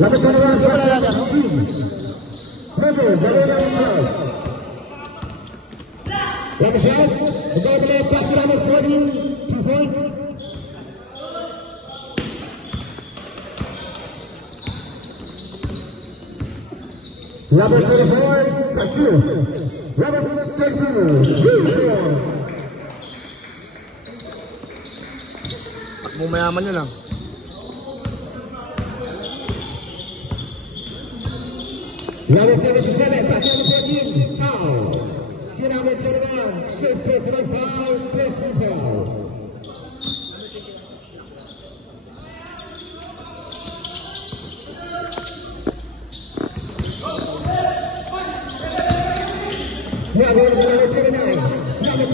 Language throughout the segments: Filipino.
Labas na naman para Prebe, gawin ang mga. Labas yan. Magkakabala, pasi naman sa 2 points. Labas na naman, pasi. Labas na naman, Takbo mayaman yun lang. Number 77, back on the 14, foul. See number 21, first personal foul, first foul. Number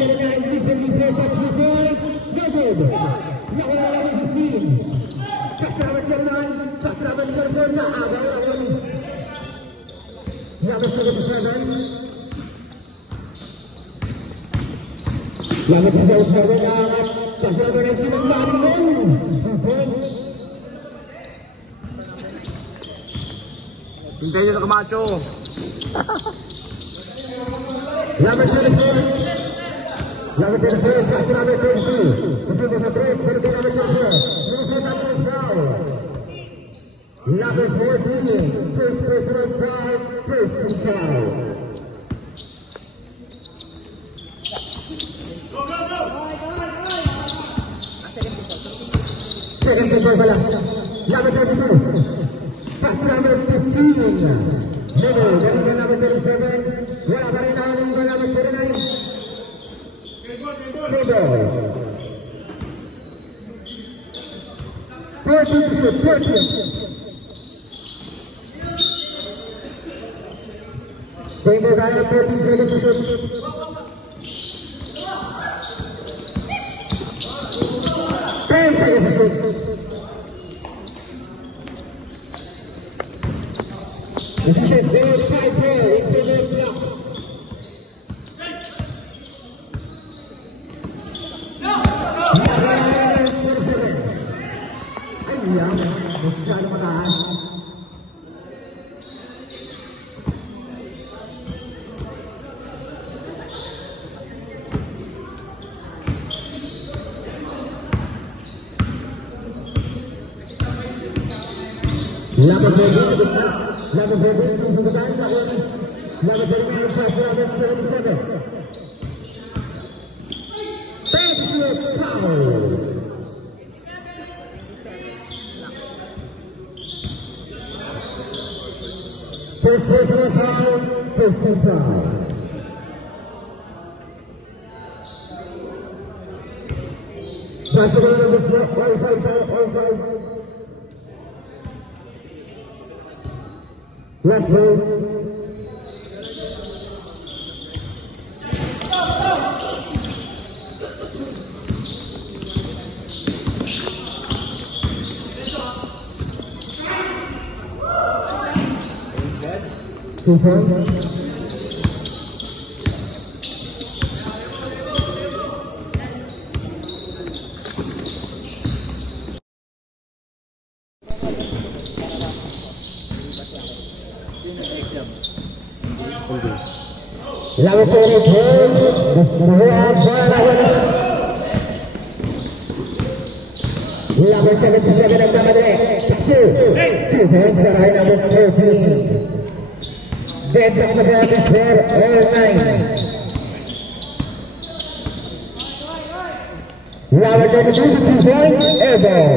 29, defensive press up to the point, no good. Number 15, pass number 29, pass number 29, Number 77. Number 77 kasama ng sinaglaman. 2 points. Hintay nyo sa Camacho. Number 74. Number 74 kasi number 22. Kasi number 3, pero di number 24. Minnesota first down. Number 14, first personal foul, first and foul. Second and foul pala. Number 32, pass number 15. Memo, galing na number 37. Wala pa rin namin ba number 39. Memo. 14. Same as I have 13 seconds to shoot. 10 seconds to shoot. This is very side player in the next block. Ayan, masyado mataas. Number 14, number 14, number 37. Basket foul. First personal foul, first and foul. Basketball number 5. Last row. Two points. Number 42, number 77 ang namadali. 2 points para number 13. Deadlock na natin score, all 9. Number 22, 2 points, airball.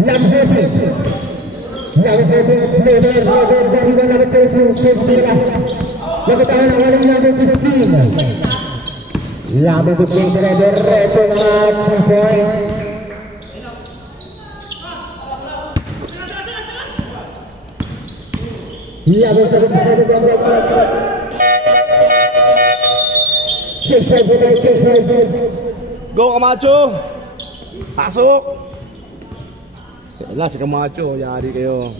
Number 14, player, number 22, Lapitan ang aling number 15. Number 15, diretso na 2 points. Number 7, Go Camacho! Pasok! Wala si Camacho, yari kayo.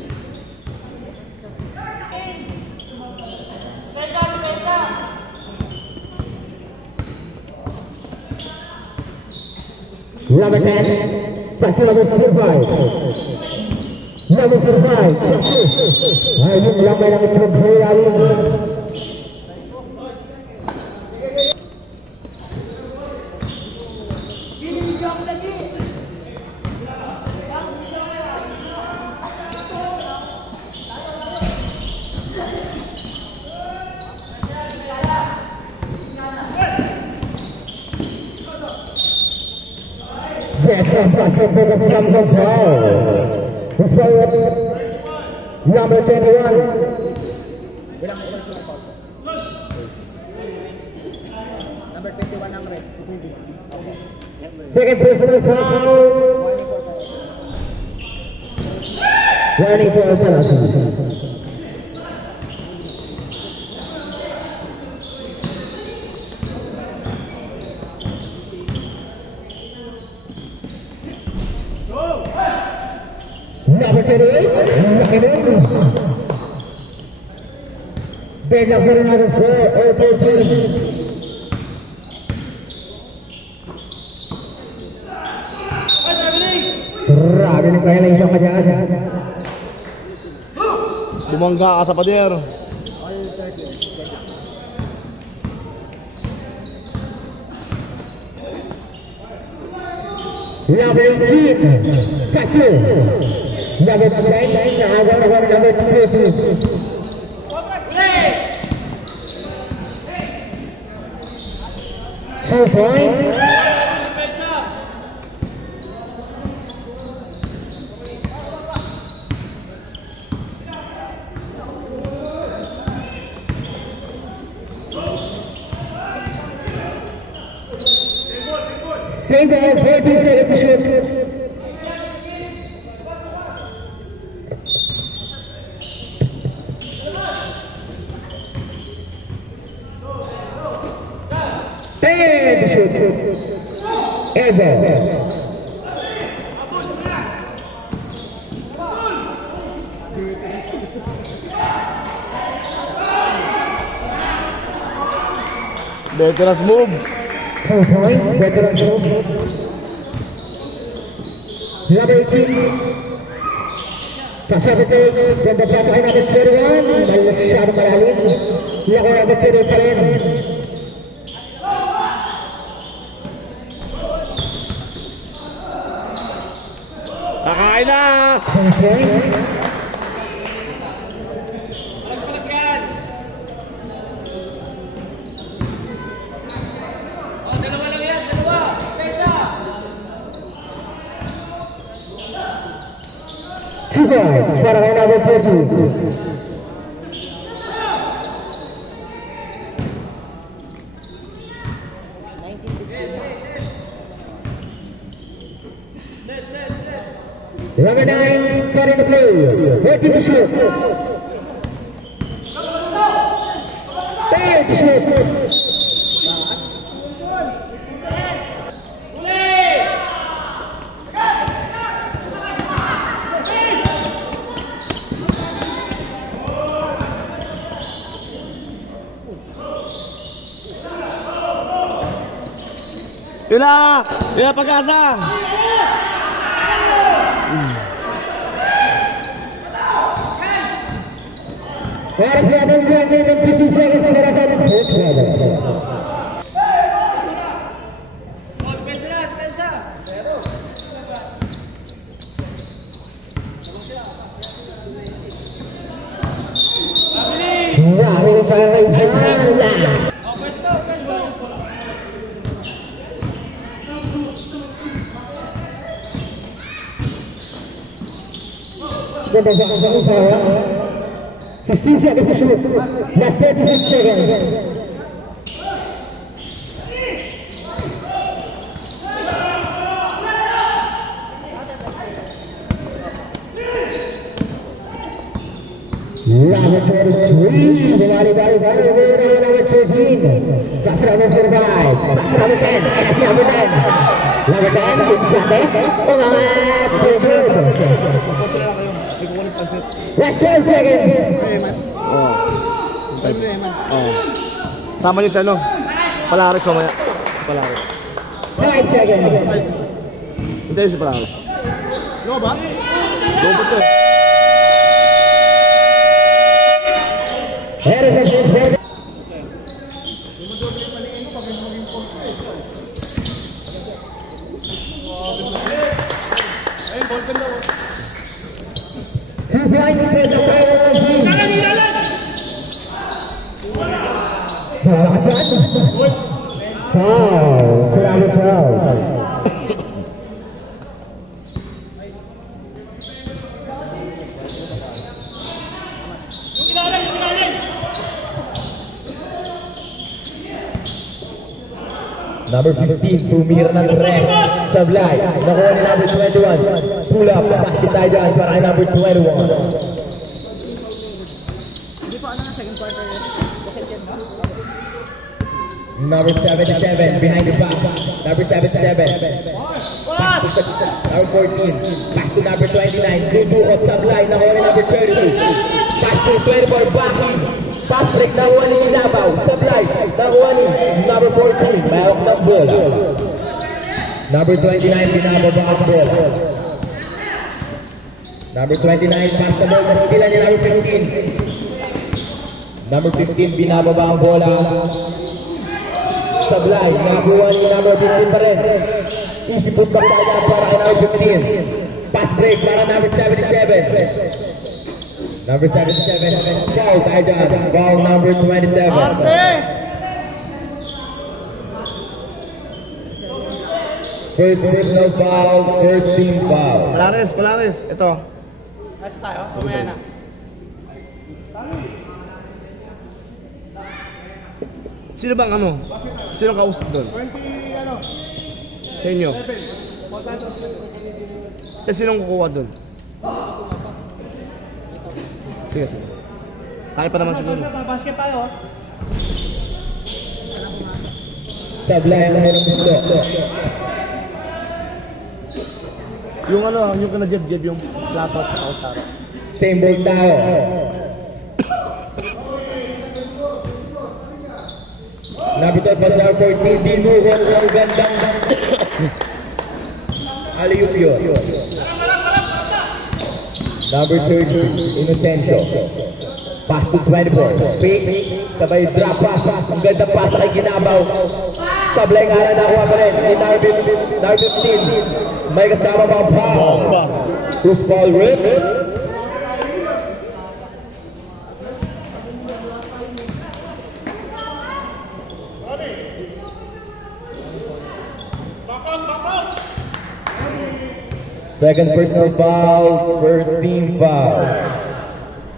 Number 10, kasih number survive. Number survive, kasih. Ayun lamay ng itlog sa ilalim. This number 21. Number 21 ang red. Second personal foul. Warning for penalty. Number 38, big up for another score, grabe ng kaya lang isang kanya. Bumangga ka sa pader. Number 18, Castle. Number 9, number 30. So fine. Save the 14 seconds to shoot. And shoot. Airball. Veterans move. 4 points, veterans move. Number 18. Pasabitin, ganda pasa kay number 31. Masyado malalim. Lako number 30 pa rin. Kakain na! 4 points. Two points para kay number 30. Number 9, starting to play. Ready to shoot. Ready to shoot. Ila Pag-asa. Harus diambil 2 minit 50 seconds para sa first quarter. Grabe ng palay dyan. Ganda saya. 16 seconds to shoot. Last 36 seconds. Number 23, balik-balik number 13. Kasih number survive. Kasih number 10. Kasih number 10. Number 10, Iskate. Umangat. Last 12 seconds. Sama niyo sa ano? Palaris mamaya. Palaris. 5 seconds. Hindi si Palaos. Ano ba? Lobot to. Ayun, ballpen daw. 2 points for the Pirates team. Foul. Salamat foul. Number 15, tumira ng ref. Sablay. Nakuha ni number 21. Pull up. Basket tayo dyan para kay number 21. Hindi pa ano na second quarter yun. Second yan ba? Number 77, behind the back. Number 77. Pass to number 14. Pass to number 29. Bubukot Sablay. Nakuha ni number 32. Pass to 24. Backing. Pass break. Nakuha ni Labaw. Sablay. Nakuha ni number 14. Mayroon ng bola. Number 29, binababa ang bola. Number 29, pass the ball. Nasila ni number 15. Number 15, binababa ang bola. Sablay, nakuha ni number 15 pa rin. Easy put back tayo para kay number 15. Pass break para number 77. Number 77, foul tayo dyan. Foul number 27. First personal foul, first team foul. Palares. Ito. Ayos tayo, mamaya na. Sino bang ano? Sino kausap doon? 20, ano? Sa inyo? 7. Eh, sinong kukuha doon? Sige. Kaya pa naman siguro. Basket tayo. Sablay ang mayroong gusto. Yung ano, yung kana jeb yung lapat sa kautsara. Same ball tayo. Nabitot pa sa 14, dinuhot ang gandang alley-oop yun. Number 30, Inocencio. Pass to 24. Fake, sabay drop pass. Ang gandang pass kay Ginabaw. Sablay nga na nakuha pa rin. Ni number 15. May kasama pang foul. Who's foul rin? Second personal foul, first team foul.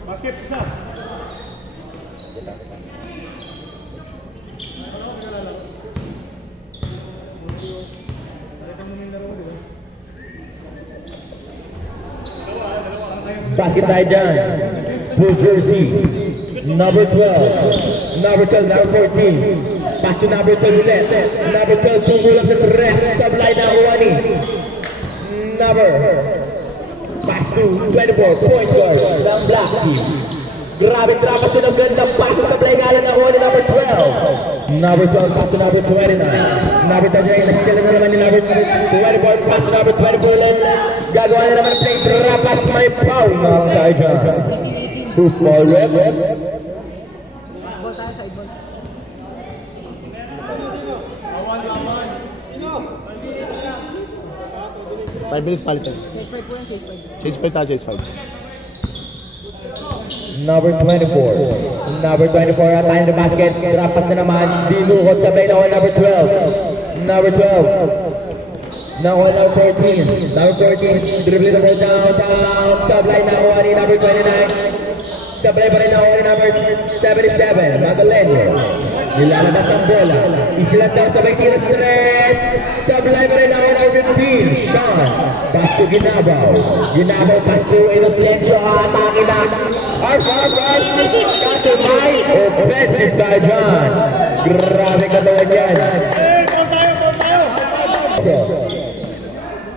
Basket, isa. Basket tayo dyan. Full jersey. Number 12. Number 12, number 14. Pass to number 12 ulit. Number 12, tunggulang sa tres. Sablay na kuha ni. Number. Pass to 24. Point guard ng Black Team. Grabe trapas yun ang gandang pass sa sablay nga lang nakuha ni number 12. Number 12, pass to number 29. Number 29, nasikala na naman ni number 24. Pass to number 24 ulit. Gagawa na naman play. Trapas may foul na tayo dyan. Who's foul red? Ball tayo sa ibon. 5 minutes palitan. Chase 5 po yan, chase 5. Chase 5 tayo, chase 5. Number 24. Number 24 at tayo na basket. Trapas na naman. Dinuhot sabay na number 12. Number 12. Nakuha number 14. Number 14. Dribbling the ball down. Sablay na kuha ni number 29. Sablay pa rin nakuha ni number 77. Magdalene. Nilalabas ang bola. Isilan daw sabay tira stress. Sablay pa rin nakuha number 15. Sean. Pass to Ginabaw. Ginabaw pass to Inocencio. Atake na. Katumay. Offensive tayo dyan. Grabe katawan yan.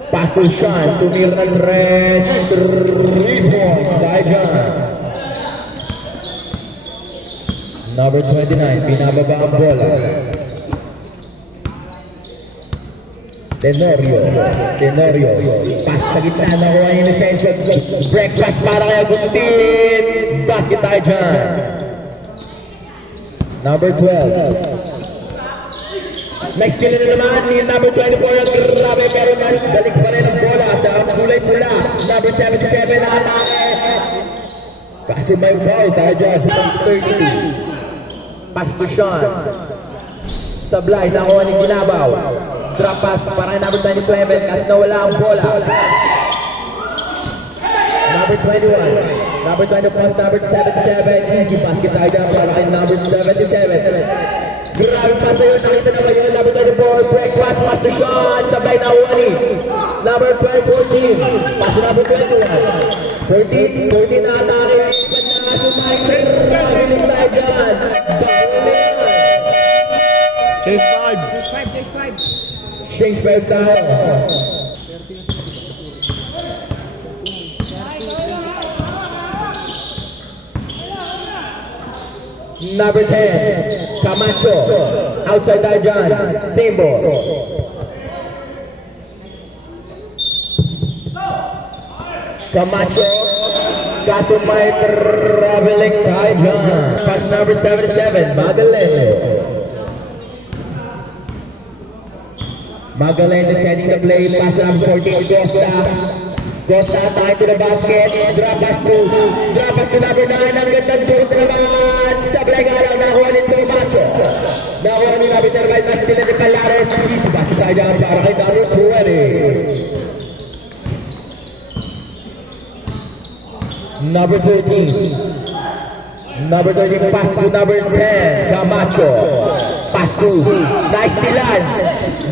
Pass to Sean. Tumira ng rest. 3 points tayo dyan. Number 29, binababa ang bola. Tenorio. Pass sa gitna na kuha yung defensive. Breakfast para kay Agustin. Basket tayo dyan. Number 12. Next kill na naman ni number 24 ang grabe pero balik pa rin ang bola sa kulay pula. Number 77 na atake. Kasi may foul tayo dyan sa 30. Pass to Sean. Sablay, nakuha ni Ginabaw. Drop pass para kay number 27 kasi nawala ang bola. Number 21. Number 20 plus number 77. Easy basket tayo dyan para kay number 77. Grabe pa sa'yo, nakita naman yun, number 24, break pass, pass to Sean, sablay na Wally. Number 12, 14, pass to number 21. 14 na atake, ipan na sumay, kabiling tayo dyan. Change 5. Change 5 tayo. Number 10, Camacho, outside tayo dyan, Timbo. Camacho, kaso may traveling tayo dyan. Pass number 77, Magaling is setting the play, pass number 14, Costa time to the basket, drop pass to number 9, ang gandang turut naman, sablay nga lang, nakuha ni Camacho. Nakuha ni number 7, mas sila ni Palares, easy basket tayo dyan para kay number 20. Number 13. Number 13, pass to number 10, Camacho. Pass to, nice Milan.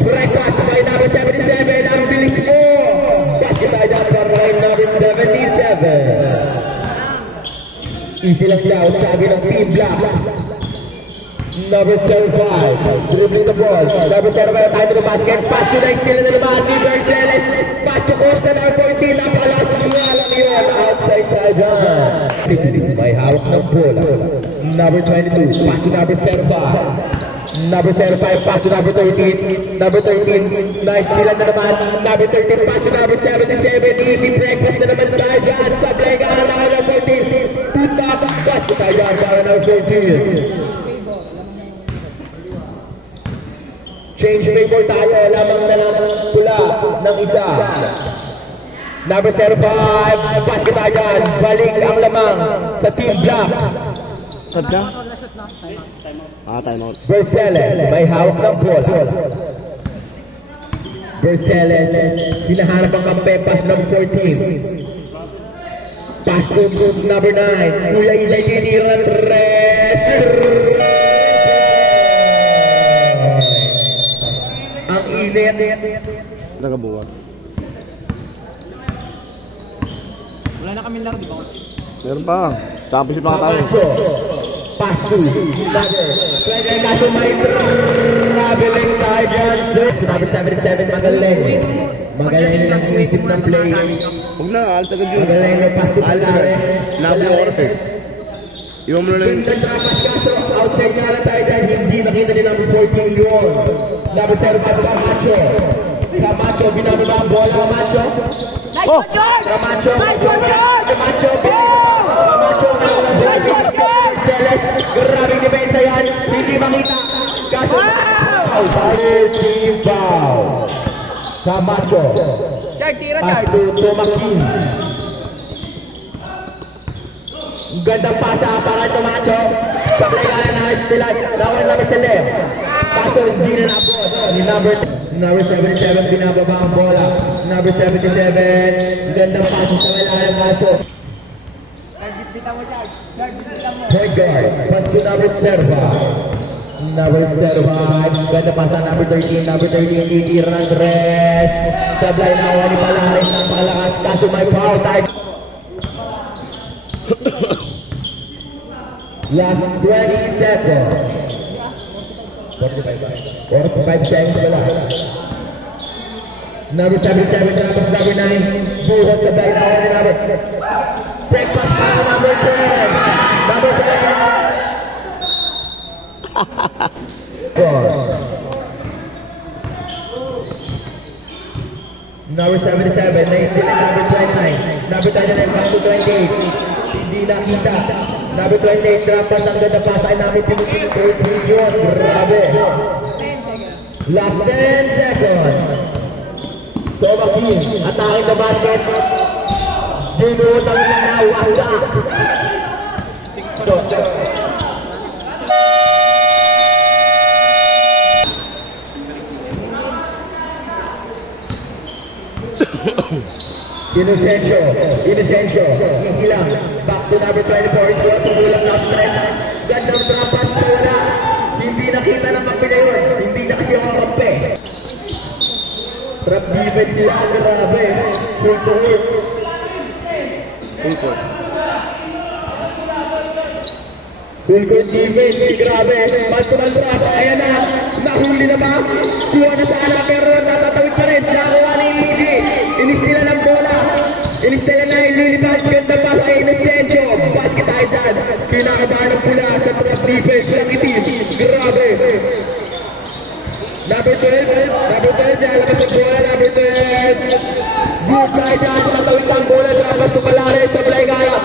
Break pass by number 77, ang bilis mo. Basket tayo dyan para kay number 77. Easy lang daw, sabi ng team block. Number 75, dribbling the ball. Number 75, tayo to the basket. Pass to nice Milan na naman, ni Berceles. Pass to Costa, number 14, napakalasang niya lang yun. Outside tayo dyan. May hawak ng bola. Number 22, pass to number 75. Number 75, pass to number 13. Number 13, nice Milan na naman. Number 13, pass to number 77. Easy breakfast na naman tayo dyan. Sablay ka na number 14. Put back, pass to tayo dyan para number 14. Change favor tayo, lamang na lang pula ng isa. Number 05, basket tayo dyan. Balik ang lamang sa team block. Sad ka? Time out. Berceles, may hawak ng bola. Berceles, hinahanap ang kampepas ng 14. Pass to number 9. Kuya Ilay tiniran, rest. Ang init. Nagabuhat. Wala na kami laro, di ba? Meron pa. Tapos pa tayo. Pass to Pwede kaso may traveling tayo dyan. Number 77, magaling ang isip ng play. Huwag na, alas agad yun. Magaling ang pass to Palares. Labo oras eh. Iwan mo na lang. Ganda trapas kaso, outside nga na tayo dyan. Hindi nakita ni number 14 yun. Number 7, Camacho. Camacho, binababa ang bola. Camacho. Nice one, George! Camacho. Nice one, George! Camacho. Camacho. Grabing depensa yan. Hindi makita. Kaso. Team foul. Camacho. George, tira, Pass George. to Tomakin. Gandang pasa para Camacho. Paglagay na sila. Nawan namin sa left. Kaso hindi na nabot. Ni number 77 binababa ang bola. Number 77. Gandang pasa sa malalang kaso. Bitaw mo, George. George, bitaw mo. Head guard, pass to number 7. Number 7, ganda pa sa number 13. Number 13, titira ng dress. Sablay na ako ni Palares ng palakas. Kaso may foul time. Last 20 seconds. 45 seconds wala. Number 77, tapos number 9. Buhot sa back na ako ni number. Breakfast para number 10. Number 10. Number 77, na-steal ang number 29. Number 29, back to 28. Hindi nakita. Number 28, drop pass ang ganda pass ay namin pinipinipin. Yun, grabe. 10 seconds. Last 10 seconds. Tomakin, attacking the basket. Ginuot ang nawasa. Inocencio, hindi lang. Back to number 24, ito ang tumulang na strength. Gandang trapas na wala. Hindi nakita ng magpinayon. Hindi na kasi ang kampe. Trap defense nila, grabe. Full to hit. Full court defense, grabe. Man-to-man trap, ayan na. Nahuli na ba? Kuha na sana pero natatawid pa rin. Nakuha ni Lili. Inistila ng bola. Inistila na yung lilipad. Ganda pa sa Inocencio. Basket tayo dyan. Pinakabahan ng pula sa trap defense. Lucky team. Grabe. Number 12. Lalabas ang bola. Number 12. Good tayo dyan. Natawid ang bola. Trapas tumalari. Sablay kaya.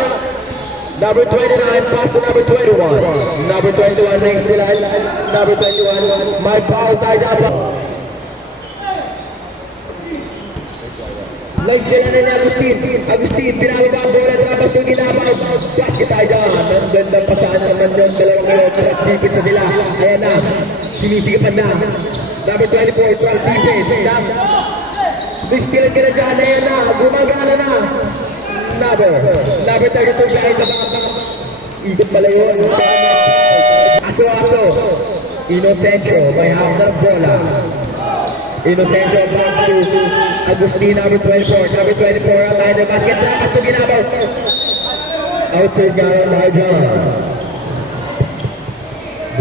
Number 29, pass to number 21. Number 21, next sila. Number 21, may foul tayo dyan. Next sila na ni Agustin, pinababa ang bola. Tapos yung ginabaw. Basket tayo dyan. Ang gandang pasaan naman yung dalawang ngayon. Pinag-tipid sa sila. Ayan na. Sinisigapan na. Number 24, 12 defense. Distilan ka na dyan. Ayan na. Gumagana na. Number 32 siya ay ikot pala yun. Aso. Inocencio, may hawak ng bola. Inocencio back to Agustin, number 24. Number 24 ang tayo ng basket trap at ginabaw. Outside nga ang mga dyan.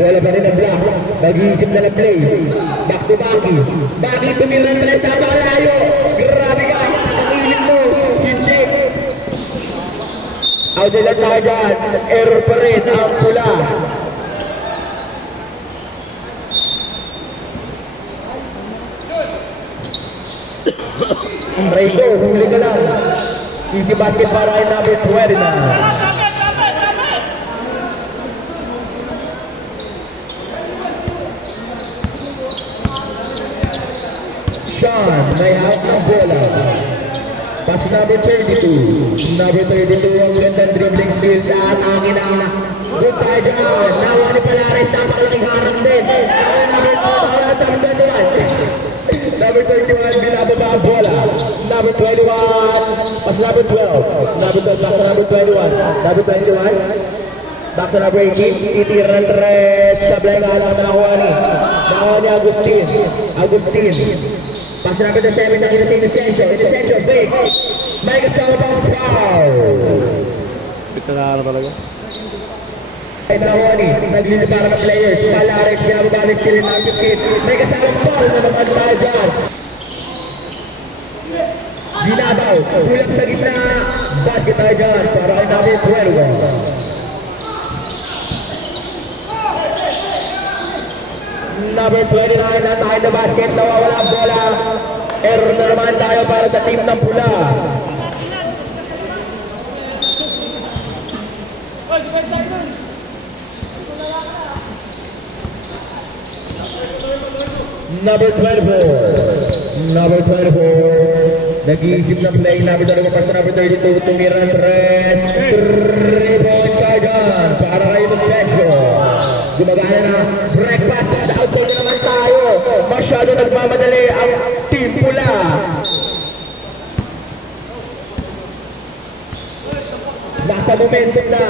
Bola pa rin ang block. Mag-iisip na ng play. Back to Baki. Baki tumilang pa rin tapalayo. Grabe ka. Ang ilim mo. Hindi. Out nila tayo dyan. Error pa rin ang pula. Rayco, huli ka lang. Easy basket para ay number 20 na. Sean, may hawak ng bola. Pass number 32. Number 32 ang gandang dribbling skills at angin na. Good tayo dyan. Nawa ni Palares, napakalaking harang din. Number 31, binababa ang bola. Number 21, pass number 12. Number 12, back to number 21. Number 21, back to number 18. Itiran red. Sablay nga lang nakuha ni Agustin. Pass number 7, nakita si Inocencio, big. May kasama pang foul. Ito na ano talaga? Ay nawani, naglilip para ng players. Palares, pinababalik sila ng Agustin. May kasama foul na naman tayo dyan. Binabaw, kulang sa gitna. Basket tayo dyan para kay number 12. Number 29 na tayo na basket, nawawala ang bola. Error na naman tayo para sa team ng pula. Number 24. Nag-iisip ng play. Number 24 pa sa number 32. Tumira ng red. Rebound tayo dyan para kay Inocencio. Gumagana na, breakfast, outside na naman tayo. Masyado nagmamadali ang team pula. Nasa momentum na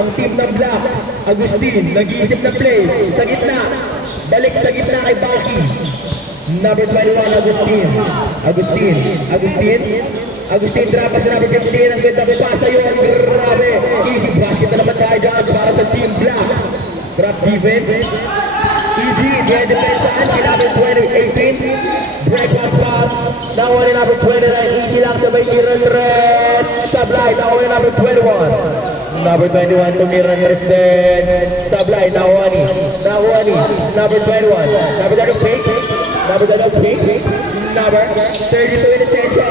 ang team ng Black. Agustin, nag-iisip na play. Sa gitna, balik sa gitna kay Baki. Number 21, Agustin, drop sa number 15. Ang ganda ko pa sa'yo. Grabe. Easy basket na naman tayo dyan para sa team Black. Trap defense. Easy, the defense kay number 18. Break-up pass. Now on number 29. Easy lang sa may red. Sablay. Now on number 21. Number 21 tumira ng red. Sablay. Now on. Number 21. Number 30 fake. Number 32 Inocencio.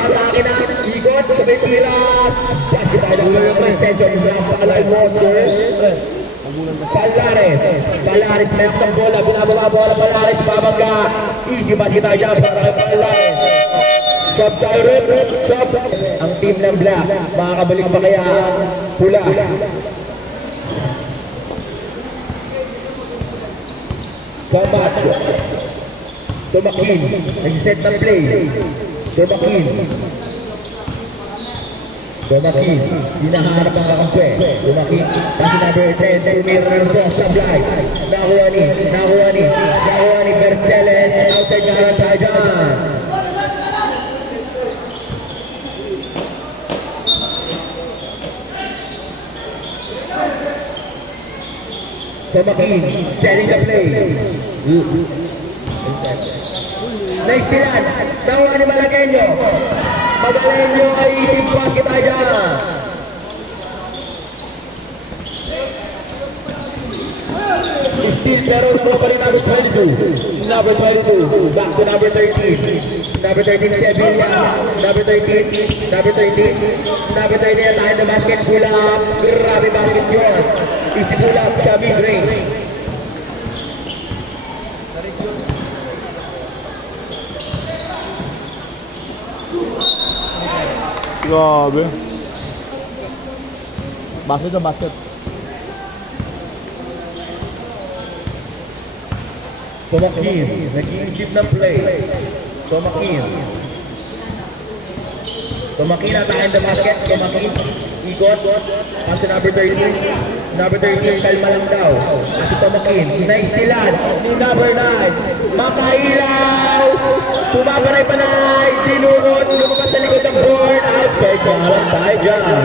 sabay tiras. Basket tayo ng extension ng Palay Monster. Palares, mayroon ng bola, binababa bola, Palares, babangga. Easy basket tayo dyan para kay Palares. Stop siren, stop. Ang team ng Black, makakabalik pa kaya pula. Sabat. Tumakin, nag-set ng play. Tumakin, hinaharap ang kakampi. Tumakin, kasi number 10, tumira ng cross sa blind. Nakuha ni Berceles, outside na harap tayo dyan. Tumakin, setting the play. Next pilan, nakuha ni Malagueño. Malagueño ay isip basket tayo dyan. Still pero nakuha pa rin number 22. Back to number 13. Number 13 Sevilla. Number 13 at tayo na basket. Pula, grabe basket yun. Isip pula sa mid-range. Grabe. Basket na basket. Tumakin, nag-iisip ng play. Tumakin na tayo ng basket. Tumakin, ikot. Kasi number 13, kalma lang daw. Kasi Tumakin, naistilan ni number 9. Makailaw! Tumaparay panay, dinunod, lumabas sa likod ng board. Outside na harap tayo dyan.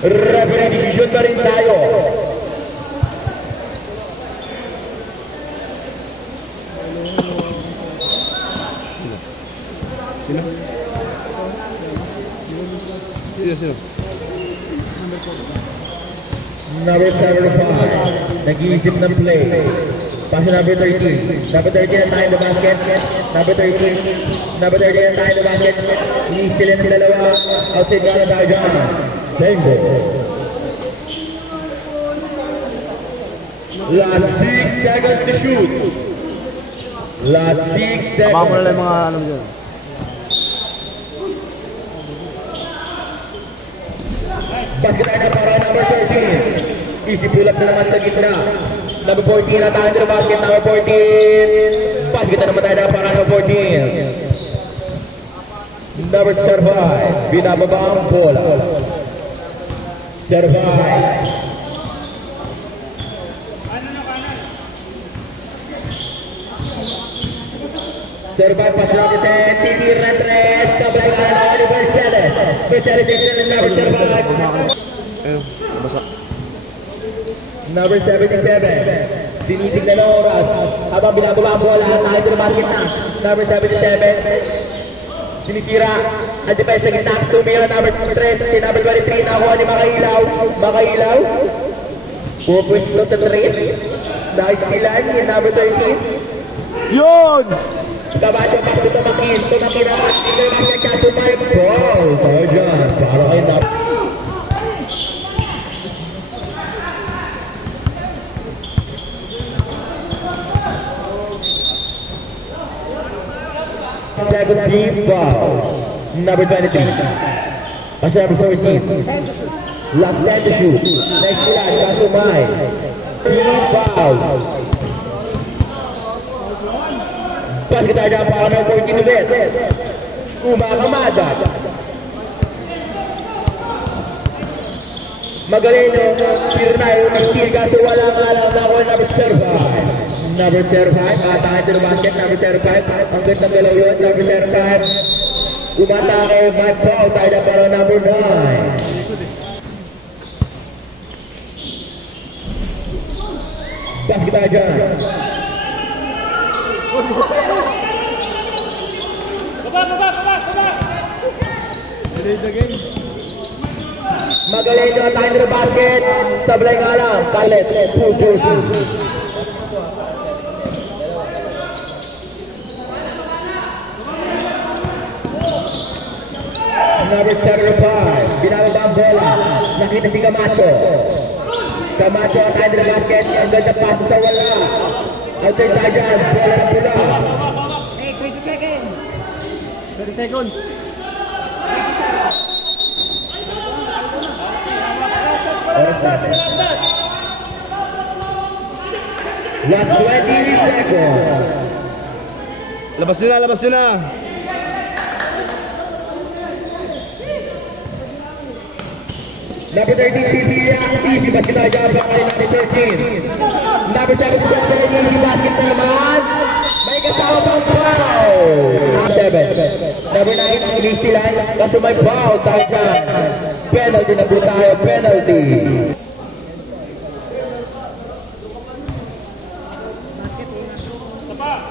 Referee division pa rin tayo. Sino? Number 75, nag-iisip ng play. Pass number 13. Number 13 na tayo ng basket. Number 13 na tayo ng basket. Inistil ng dalawa. Outside na tayo dyan. Sengo. Last 6 seconds to shoot. Last 6 seconds. Abang mo na lang mga ano dyan. Basket tayo na para number 13. Easy pull up na naman sa gitna. Number 14 na tayo ng basket. Number 14. Basket na naman tayo na para number 14. Number 5. Binababa ang bola. 5. Survive pas lang ito. Titira 3. Sablay ka na ni Berceles. Berceles din na number 5. Basak. Number 77. Tinitignan ng oras. Habang binababa ang bola. Tayo sa basket na. Number 77. Sinitira. At di pa sa gitna. Tumira number 3. Si number 23. Nakuha ni Makailaw. Pupwesto sa 3. Naistilan ni number 13. Yun! Kabado pa ito Tumakin naman. Hindi naman siya tumay. Ball. Tayo dyan. Para kayo na. Second team foul. Number 23. Pasal number 14. Last 10 to shoot. Next plan. Kasumay. Team foul. Pas kita ada para number 14 ulit. Umakamada. Magaling Pirnay. Steal kaso wala nga lang nakuha number 35. Number 35, atahan sa basket, number 35, ang ganda ng galaw yun, number 35, umatake, Mike Paul, tayo na para number 9. Basket tayo dyan. Magaling na tayo sa basket, sablay nga lang, Palet, full jersey. number 75. Binababa ang bola. Nakita si Camacho. Camacho at tayo nila basket. Ang ganda paso sa wala. Outside tayo dyan. Bola na pula. Hey, 20 seconds. 30 seconds. 20 seconds. Oras natin. Last 20 seconds. Labas nyo na, labas nyo na. Number 13, Cecilia. Easy basket tayo dyan. Baka rin number 13. Number 7, easy basket na naman. May kasama pang foul. 7. Number 9, ang inistilan. Kaso may foul tayo dyan. Penalty na po tayo. Penalty. Basket una.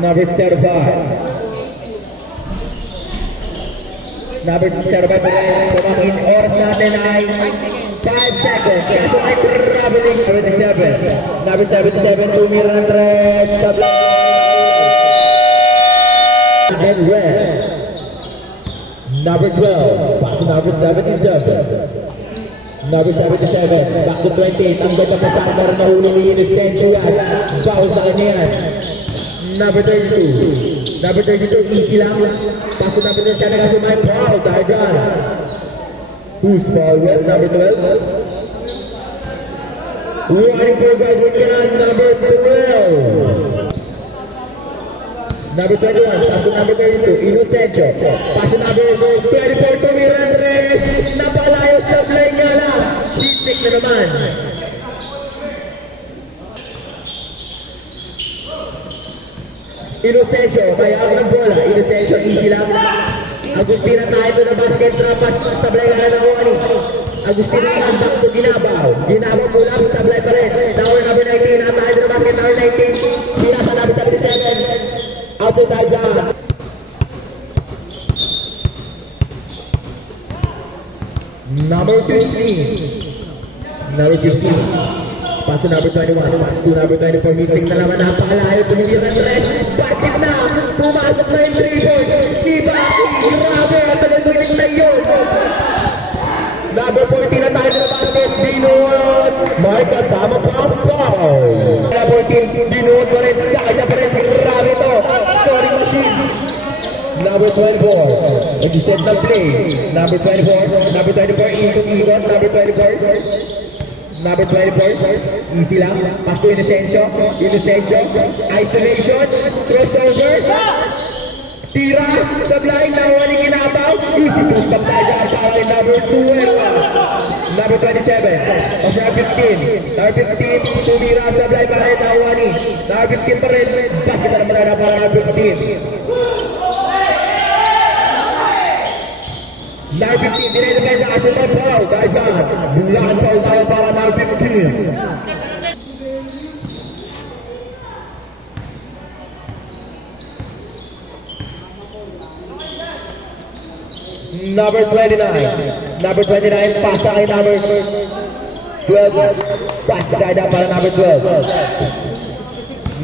Number 35. Number 35 pa rin. Kumakin oras natin ay 5 seconds. Kaso ay traveling. 77. Number 77, tumira ng tres. Sablay. And red. Number 12. Back to number 77. Number 77. Back to 28. Ang ganda pa sa akin. Meron na huli ni Inocencio yan. Foul sa kanya yan. Number 32. Number 32, easy lang. Paso number 10, sana kasi may foul. Dahil dyan. Who's foul with? Number 12. Warning for guys, we're gonna number 12. Number 21, paso number 32, Inocencio. Paso number 24, tumira ng tres. Napalayo sa play nga lang. Hit na naman. Inocencio, may ako ng bola. Inocencio, easy lang. Agustina tayo to na basket trapat. Sablay ka na ng Juani. Agustina naman back to Ginabaw. Ginabaw mula, sablay pa rin. Tower number 19, at tayo to na basket tower 19. Sila sa number 77. Out to tayo dyan. Number 15. Number 15. Pass to number 21, pass to number 24, meeting na naman, napakalayo, tumigil ng tres, basket na, pumasok na yung 3 points, Diba, grabe, talagang na yun. Number 14 na tayo sa basket, Binuot, may kasama pa ang foul. Number 14, Binuot pa rin, kaya pa rin, grabe to, scoring machine. Number 24, nag-set ng play, number 24, ikot, number 24, Number 24, easy lang. Pass to Inocencio. Isolation. Crossover. Tira. Sablay. Nawa ni Ginabaw. Easy post up tayo dyan. Para kay number 12. Number 27. Pass number 15. Number 15. Tumira. Sablay para kay Nawa ni. Number 15 pa rin. Basket na naman na para number 15. Number 15, dinedepend sa ating foul. Dahil dyan, bulakan foul tayo para number 15. Number 29. Number 29, pasa kay number 12. Pasa tayo para number 12.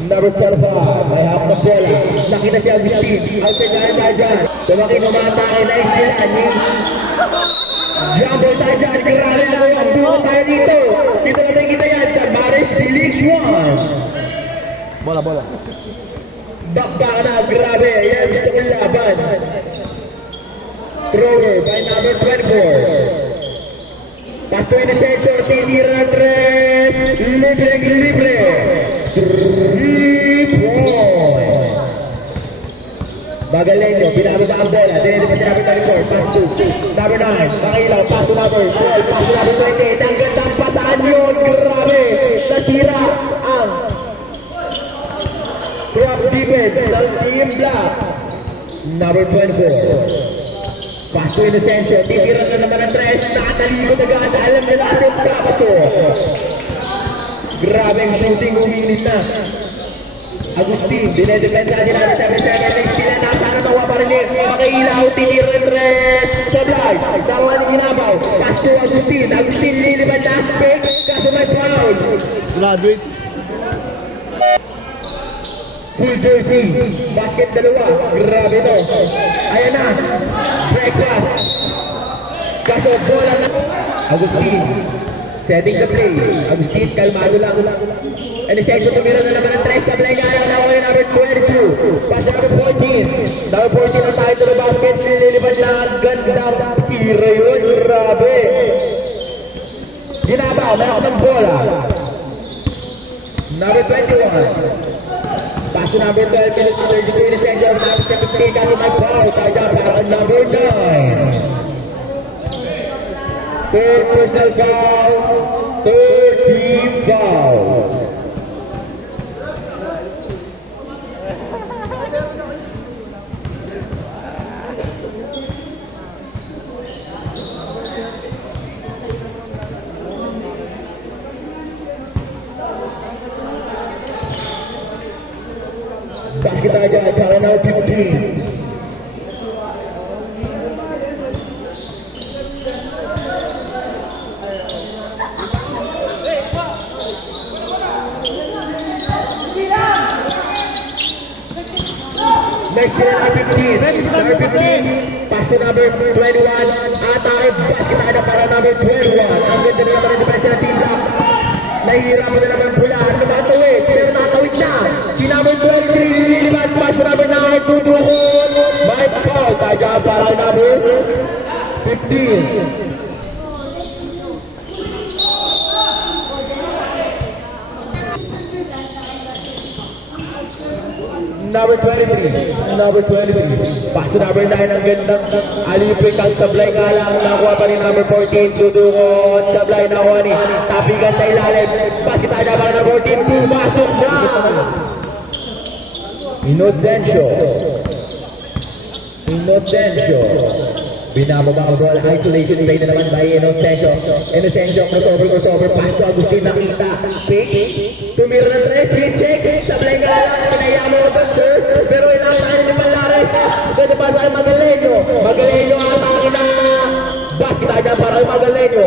Number 12, may hawak ng bola. Nakita si Agustin. Outside tayo dyan. Tumakin umatake na istilan. Jumbo tayo dyan. Grabe ako yan. Buho tayo dito. Dito natin kita yan. Sa Baris Felix Juan. Bola. Bakbak na. Grabe. Yan. Gusto kong laban. Thrower by number 24. Pasto Inocencio. Tinira ng tres. Libre. 3 points. Bagalenyo, binababa ang bola. Dinito pa si number 24. Pass to number 9. Makilaw, pass to number 12. Pass to number 20. Ang gandang pasaan yun. Grabe. Nasira ang drop defense ng Team Black. Number 24. Pass to Inocencio. Titiran na naman ang tres. Nakatalikod agad. Alam nila ating kapato. Grabe ang shooting, umilit na. Agustin, dinedependa si number 77. Next sila, nasana mawa pa rin yun. Makiilaw, tinirin rin. Sablay, tawa ni Ginabaw. Pass to Agustin. Agustin, liliban na. Kaso may foul. Graduate. full jersey, basket dalawa, grabe no. Ayan na, breakfast. Kaso bola na. Agustin, setting the play. Agustin, kalmado lang. And Isencio tumira na naman ang 3 sa play kaya na ako yung number 22. Pass number 14. Number 14 ang tayo to the basket. Nililipad lang. Gandang tira yun. Grabe. Ginabaw, may ako ng bola. Number 21. Pass number 12. Minutes 32 in Isencio. Number 17. Kasi may foul. Tayo para number 9. Third personal foul. Third team foul. Basket aja para now 15. Next to number 15. Number 15. Pass to number 21. Atay basket aja para number 21. Ang ganda na naman ang depensa ng team block. Nahihirapan na naman pula. Tumatawid. Pero natawid na. Si number 23. Nililipat. Pass to number 9. Tutukon. May foul. Tayo para number 15. Number 23. Number 23. Pass to number 9. Ang gandang alipin ang sablay nga lang. Nakuha pa rin number 14. Tudungon. Sablay nakuha ni tapigan sa ilalim. Basket tayo para number 14. Pumasok na. Inocencio. Binababa ang ball. Isolation play na naman by Inocencio. Inocencio crossover. Pass to Agustin. Nakita. Pick. Tumira ng 3. Speed check. Sablay nga lang. Pinaya mo ba sir? Pero ilang tayo ni Malares. Pwede pa sa Magalenyo. Magalenyo ang atake na. Basket tayo para Magalenyo.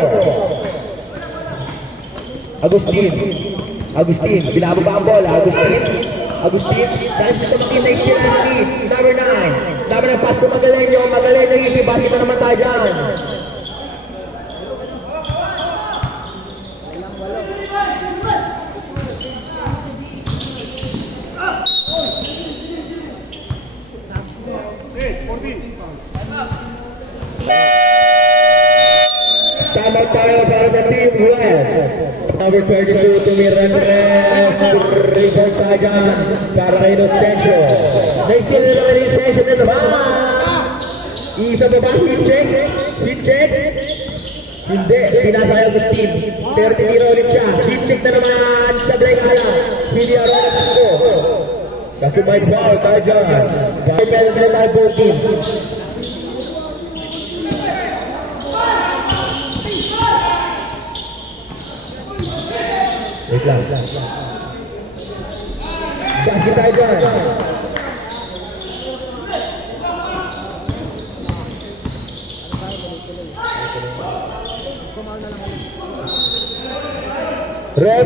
Agustin. Binababa ang ball. Agustin, dahil dito makita yung Siranski, number 9. Number 9, pass to Magalenyo, easy, basket na naman tayo dyan. Tama tayo para sa Team West. Number 32, tumiran rebound tayo dyan para kay Inocencio. Naistil na naman Inocencio na naman. Isa ba ba? Hit check. Hindi, pinasa kay Agustin. Pero tinira ulit siya. Hit check na naman sa Blake Ala. Hindi araw na gusto. Kasi may foul tayo dyan. Foul penalty na both teams. Wait lang. Basket tayo dyan. Red.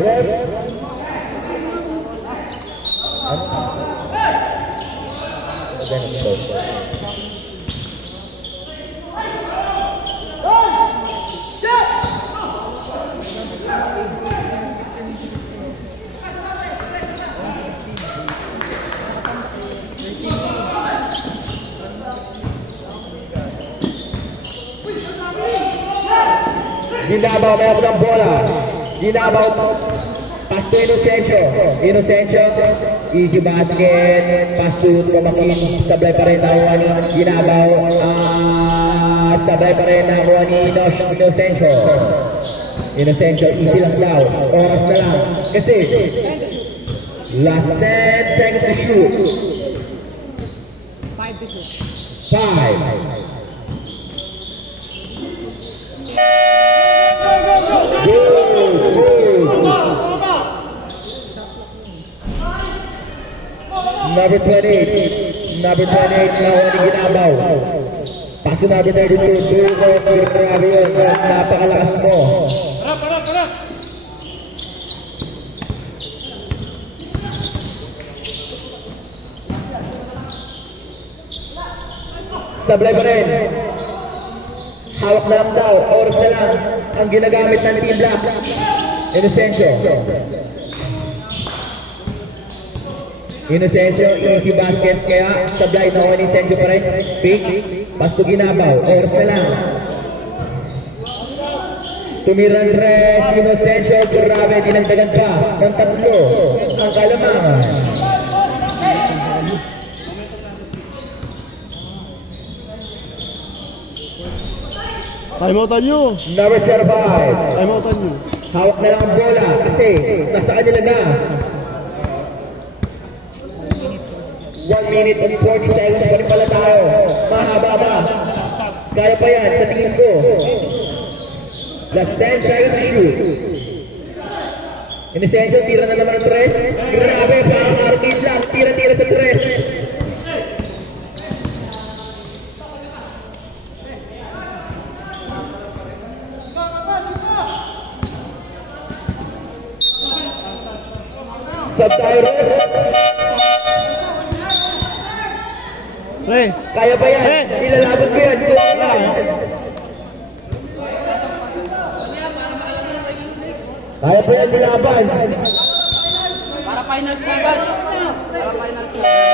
Ginabaw, may ako ng bola. Ginabaw, pass to Inocencio. Easy basket. Pass to Tumakin. Sablay pa rin nakuha ni Ginabaw. Sablay pa rin nakuha ni Inocencio, easy lang daw. Oras na lang. Kasi, last 10 seconds to shoot. 5 to shoot. 5. Number 28 nakuha ni Ginabaw. Paso number 32, grabe yun, napakalakas mo. Sablay pa rin. Hawak na lang daw. Oras na lang ang ginagamit ng Team Black. Inocencio. Inocencio, easy basket. Kaya sablay na ako Inocencio pa rin. Pick. Basto ginabaw. Oras na lang. Tumiran res. Inocencio. Grabe. Dinagdagan pa ng 3 ang Kalamangan. Timeoutan nyo. Number 5. Timeoutan nyo. Hawak na lang ang bola kasi nasa kanila na. 1 minute and 40 seconds pa rin pala tayo. Mahaba ba? Kaya pa yan sa tingin ko. Last 10 seconds to shoot. Inocencio, tira na naman ang 3. Grabe, parang arcade lang. Tira-tira sa 3. Sub tayo rin. Pre. Kaya ba yan? Ilalaban ko yan. Kaya pa yan nilaban. Para finals na agad. Para finals na.